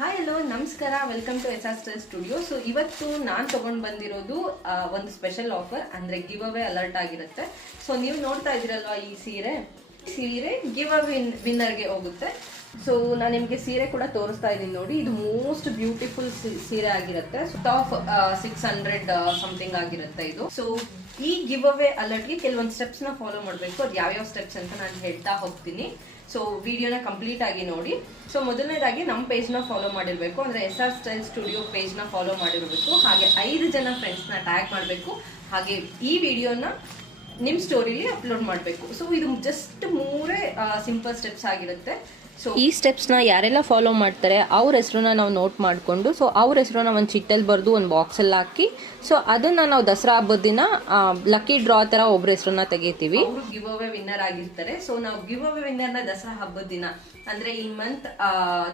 Hi hello ನಮಸ್ಕಾರ, welcome to S R style Studio. So ಇವತ್ತು ನಾನು ತಗೊಂಡು ಬಂದಿರೋದು ಒಂದು ಸ್ಪೆಷಲ್ ಆಫರ್, ಅಂದರೆ ಗಿವ್ ಅವೇ ಅಲರ್ಟ್ ಆಗಿರುತ್ತೆ. ಸೊ ನೀವು ನೋಡ್ತಾ ಇದ್ದೀರಲ್ವಾ, ಈ ಸೀರೆ ಗಿವ್ ಅವೇ ವಿನ್ನರ್ಗೆ ಹೋಗುತ್ತೆ. ಸೊ ನಾನು ನಿಮಗೆ ಸೀರೆ ಕೂಡ ತೋರಿಸ್ತಾ ಇದ್ದೀನಿ ನೋಡಿ. ಇದು ಮೋಸ್ಟ್ ಬ್ಯೂಟಿಫುಲ್ ಸೀರೆ ಆಗಿರುತ್ತೆ. ಟಾಪ್ 600 ಸಮಥಿಂಗ್ ಆಗಿರುತ್ತೆ ಇದು. ಸೊ ಈ ಗಿವ್ ಅವೇ ಅಲರ್ಟ್ಗೆ ಕೆಲವೊಂದು ಸ್ಟೆಪ್ಸ್ನ ಫಾಲೋ ಮಾಡಬೇಕು. ಅದು ಯಾವ್ಯಾವ ಸ್ಟೆಪ್ಸ್ ಅಂತ ನಾನು ಹೇಳ್ತಾ ಹೋಗ್ತೀನಿ. ಸೊ ವಿಡಿಯೋನ ಕಂಪ್ಲೀಟ್ ಆಗಿ ನೋಡಿ. ಸೊ ಮೊದಲನೇದಾಗಿ ನಮ್ಮ ಪೇಜ್ನ ಫಾಲೋ ಮಾಡಿರಬೇಕು, ಅಂದರೆ ಎಸ್ ಆರ್ ಸ್ಟೈಲ್ ಸ್ಟುಡಿಯೋ ಪೇಜ್ನ ಫಾಲೋ ಮಾಡಿರಬೇಕು. ಹಾಗೆ 5 ಜನ ಫ್ರೆಂಡ್ಸ್ನ ಟ್ಯಾಗ್ ಮಾಡಬೇಕು. ಹಾಗೆ ಈ ವಿಡಿಯೋನ ನಿಮ್ಮ ಸ್ಟೋರಿಲಿ ಅಪ್ಲೋಡ್ ಮಾಡಬೇಕು. ಸೊ ಇದು ಜಸ್ಟ್ 3 ಸಿಂಪಲ್ ಸ್ಟೆಪ್ಸ್ ಆಗಿರುತ್ತೆ. ಸೊ ಈ ಸ್ಟೆಪ್ಸ್ನ ಯಾರೆಲ್ಲ ಫಾಲೋ ಮಾಡ್ತಾರೆ ಅವ್ರ ಹೆಸರನ್ನ ನಾವು ನೋಟ್ ಮಾಡಿಕೊಂಡು, ಸೊ ಅವ್ರ ಹೆಸರನ್ನ ಒಂದು ಚಿಟ್ಟಲ್ಲಿ ಬರೆದು ಒಂದು ಬಾಕ್ಸಲ್ಲಿ ಹಾಕಿ, ಸೊ ಅದನ್ನು ನಾವು ದಸರಾ ಹಬ್ಬದ ದಿನ ಲಕ್ಕಿ ಡ್ರಾ ಥರ ಒಬ್ಬರ ಹೆಸರನ್ನ ತೆಗಿತೀವಿ. ಅವರು ಗಿವ್ ಅವೇ ವಿನ್ನರ್ ಆಗಿರ್ತಾರೆ. ಸೊ ನಾವು ಗಿವ್ ಅವೇ ವಿನ್ನರ್ನ ದಸರಾ ಹಬ್ಬದ ದಿನ, ಅಂದರೆ ಈ ಮಂತ್